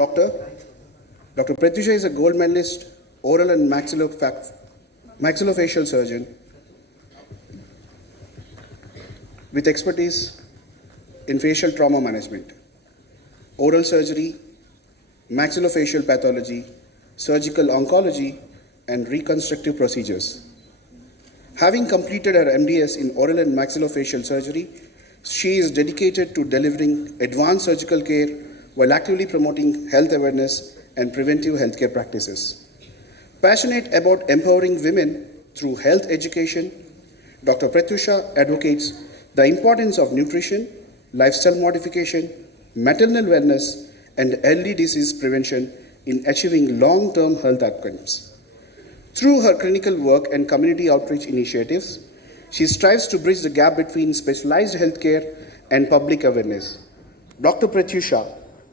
Doctor. Dr. Pratyusha is a gold medalist, oral and maxillofacial surgeon with expertise in facial trauma management, oral surgery, maxillofacial pathology, surgical oncology, and reconstructive procedures. Having completed her MDS in oral and maxillofacial surgery, she is dedicated to delivering advanced surgical care while actively promoting health awareness and preventive healthcare practices. Passionate about empowering women through health education, Dr. Pratyusha advocates the importance of nutrition, lifestyle modification, maternal wellness, and early disease prevention in achieving long-term health outcomes. Through her clinical work and community outreach initiatives, she strives to bridge the gap between specialized healthcare and public awareness. Dr. Pratyusha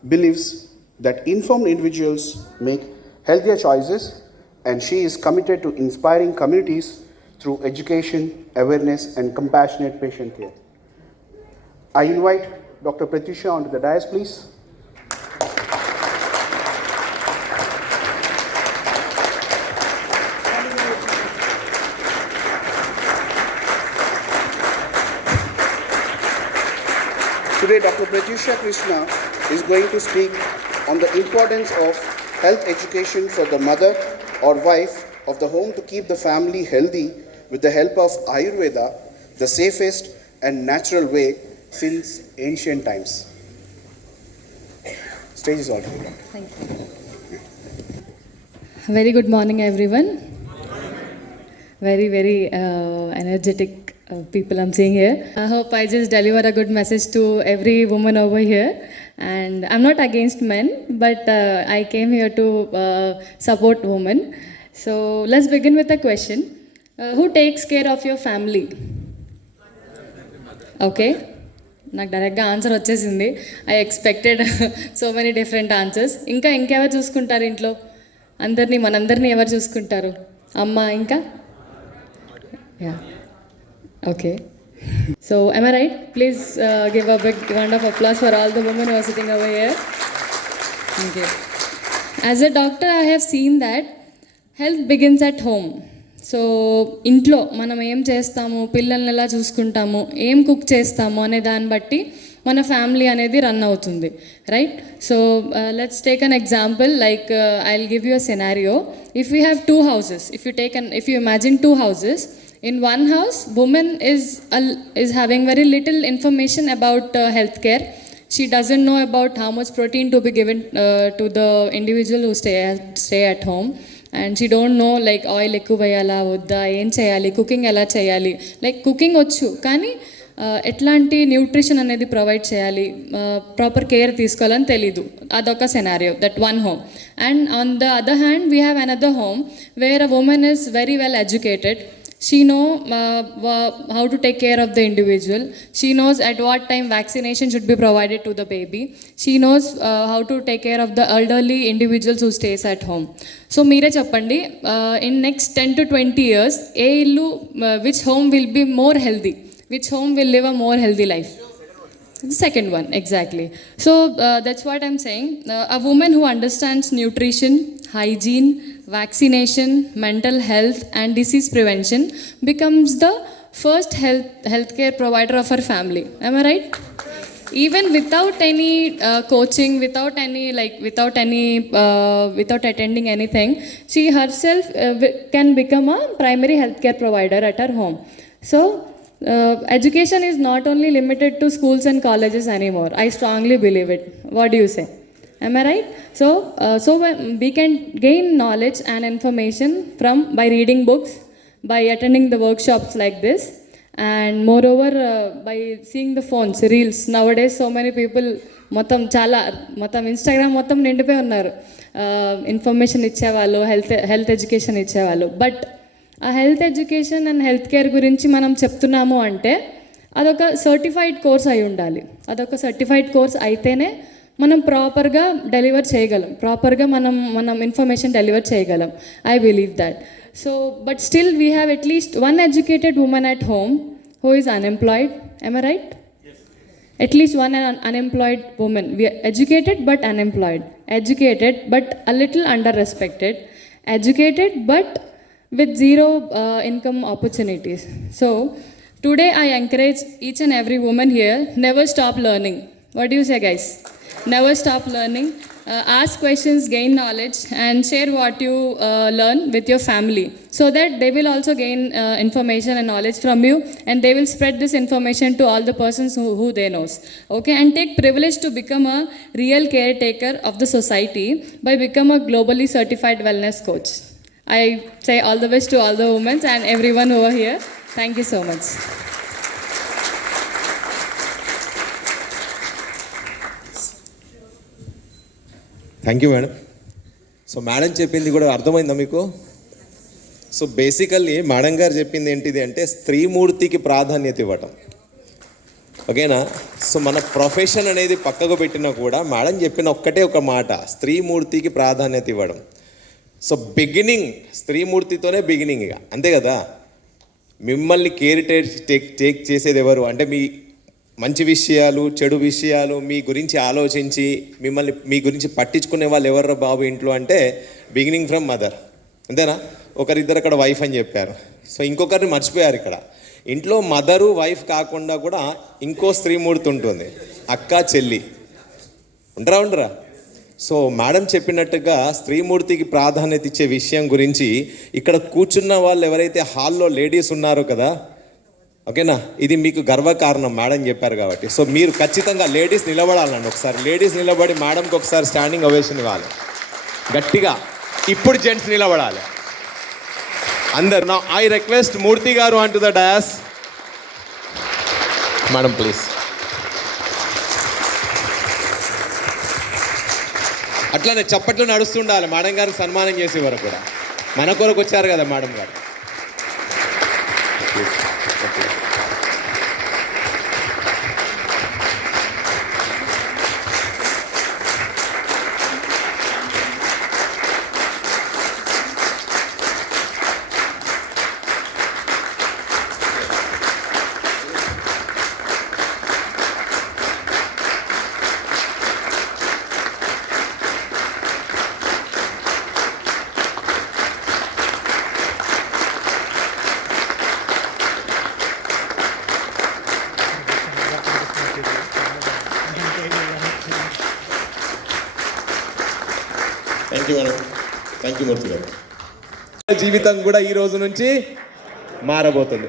believes that informed individuals make healthier choices, and she is committed to inspiring communities through education, awareness, and compassionate patient care. I invite Dr. Pratyusha onto the dais, please. Today, Dr. Pratyusha Krishna is going to speak on the importance of health education for the mother or wife of the home to keep the family healthy with the help of Ayurveda, the safest and natural way since ancient times. Stage is all to you. Thank you. Very good morning, everyone. Very energetic people I'm seeing here. I hope I just deliver a good message to every woman over here. And I'm not against men, but I came here to support women. So let's begin with a question. Who takes care of your family? Okay. నాకు డైరెక్ట్గా ఆన్సర్ వచ్చేసింది. I expected so many different answers. ఇంకెవరు చూసుకుంటారు ఇంట్లో? మనందరినీ ఎవరు చూసుకుంటారు? అమ్మ, ఇంకా yeah okay. So, am I right? Please give a big round of applause for all the women who are sitting over here. Thank you. As a doctor, I have seen that health begins at home. So ఇంట్లో మనం ఏం చేస్తాము, పిల్లల్ని ఎలా చూసుకుంటాము, ఏం కుక్ చేస్తాము అనే దాన్ని బట్టి మన ఫ్యామిలీ అనేది రన్ అవుతుంది, right? So let's take an example. Like I will give you a scenario. If you have 2 houses, if you imagine 2 houses, in one house, woman is having very little information about healthcare. She doesn't know about how much protein to be given to the individual who stay at home, and she don't know like oil ekku vayala vodda, em cheyali, cooking ela cheyali. Like cooking వచ్చు, కానీ ఎట్లాంటి న్యూట్రిషన్ అనేది ప్రొవైడ్ చేయాలి, proper care తీసుకోవాలని తెలీదు. అదొక scenario, that one home. And on the other hand we have another home where a woman is very well educated. She knows how to take care of the individual. She knows at what time vaccination should be provided to the baby. She knows how to take care of the elderly individuals who stays at home. So meere cheppandi, in next 10 to 20 years, which home will be more healthy? Which home will live a more healthy life? The second one, exactly. So that's what I'm saying. A woman who understands nutrition, hygiene, vaccination, mental health and disease prevention becomes the first healthcare provider of her family. Am I right? Even without any coaching, without attending anything, she herself can become a primary healthcare provider at her home. So education is not only limited to schools and colleges anymore. I strongly believe it. What do you say? Am I right? So we can gain knowledge and information by reading books, by attending the workshops like this, and moreover by seeing the phones, reels. Nowadays so many people మొత్తం ఇన్స్టాగ్రామ్ మొత్తం నిండిపోయి ఉన్నారు. ఇన్ఫర్మేషన్ ఇచ్చేవాళ్ళు, health education ఇచ్చేవాళ్ళు. బట్ ఆ health education and health care గురించి మనం చెప్తున్నాము అంటే అదొక సర్టిఫైడ్ కోర్స్ అయి ఉండాలి. అదొక సర్టిఫైడ్ కోర్స్ అయితేనే మనం ప్రాపర్గా డెలివర్ చేయగలం, ప్రాపర్గా మనం ఇన్ఫర్మేషన్ డెలివర్ చేయగలం. I believe that. So but still we have at least one educated woman at home who is unemployed. Am I right? at least one unemployed woman. We are educated but unemployed, educated but a little under-respected, educated but with zero income opportunities. So today I encourage each and every woman here, never stop learning. What do you say, guys? Never stop learning. Ask questions, gain knowledge, and share what you learn with your family, so that they will also gain information and knowledge from you, and they will spread this information to all the persons who they knows. Okay, and take privilege to become a real caretaker of the society by become a globally certified wellness coach. I say all the best to all the women and everyone over here. Thank you so much. Thank you madam. So madam చెప్పింది కూడా అర్థమైందా మీకు? So basically madam గారు చెప్పింది ఏంటిది అంటే స్త్రీమూర్తికి ప్రాధాన్యత ఇవ్వటం. ఓకేనా? సో మన ప్రొఫెషన్ అనేది పక్కకు పెట్టినా కూడా మేడం చెప్పిన ఒక్కటే ఒక మాట, స్త్రీమూర్తికి ప్రాధాన్యత ఇవ్వడం. సో బిగినింగ్ స్త్రీమూర్తితోనే బిగినింగ్, ఇక అంతే కదా. మిమ్మల్ని టేక్ చేసేది ఎవరు అంటే మీ మంచి విషయాలు, చెడు విషయాలు మీ గురించి ఆలోచించి మిమ్మల్ని మీ గురించి పట్టించుకునే వాళ్ళు ఎవర్రా బాబు ఇంట్లో అంటే బిగినింగ్ ఫ్రమ్ మదర్, అంతేనా? ఒకరిద్దరు అక్కడ వైఫ్ అని చెప్పారు. సో ఇంకొకరిని మర్చిపోయారు ఇక్కడ. ఇంట్లో మదరు వైఫ్ కాకుండా కూడా ఇంకో స్త్రీమూర్తి ఉంటుంది, అక్క చెల్లి. ఉండరా? సో మేడం చెప్పినట్టుగా స్త్రీమూర్తికి ప్రాధాన్యత ఇచ్చే విషయం గురించి ఇక్కడ కూర్చున్న వాళ్ళు ఎవరైతే హాల్లో లేడీస్ ఉన్నారో కదా, ఓకేనా, ఇది మీకు గర్వకారణం మేడం చెప్పారు కాబట్టి. సో మీరు ఖచ్చితంగా లేడీస్ నిలబడాలండి. ఒకసారి లేడీస్ నిలబడి మేడంకి ఒకసారి స్టాండింగ్ ఓవేషన్ ఇవ్వాలి గట్టిగా. ఇప్పుడు జెంట్స్ నిలబడాలి అందరు. నా ఐ రిక్వెస్ట్ మూర్తి గారు on to the dais. Madam please. అట్లానే చప్పట్లు నడుస్తుండాలి మేడం గారికి సన్మానం చేసే వరకు కూడా. మన కొరకు వచ్చారు కదా మేడం గారు. Thank you madam. Thank you Murthy గారు. జీవితం కూడా ఈ రోజు నుంచి మారబోతుంది.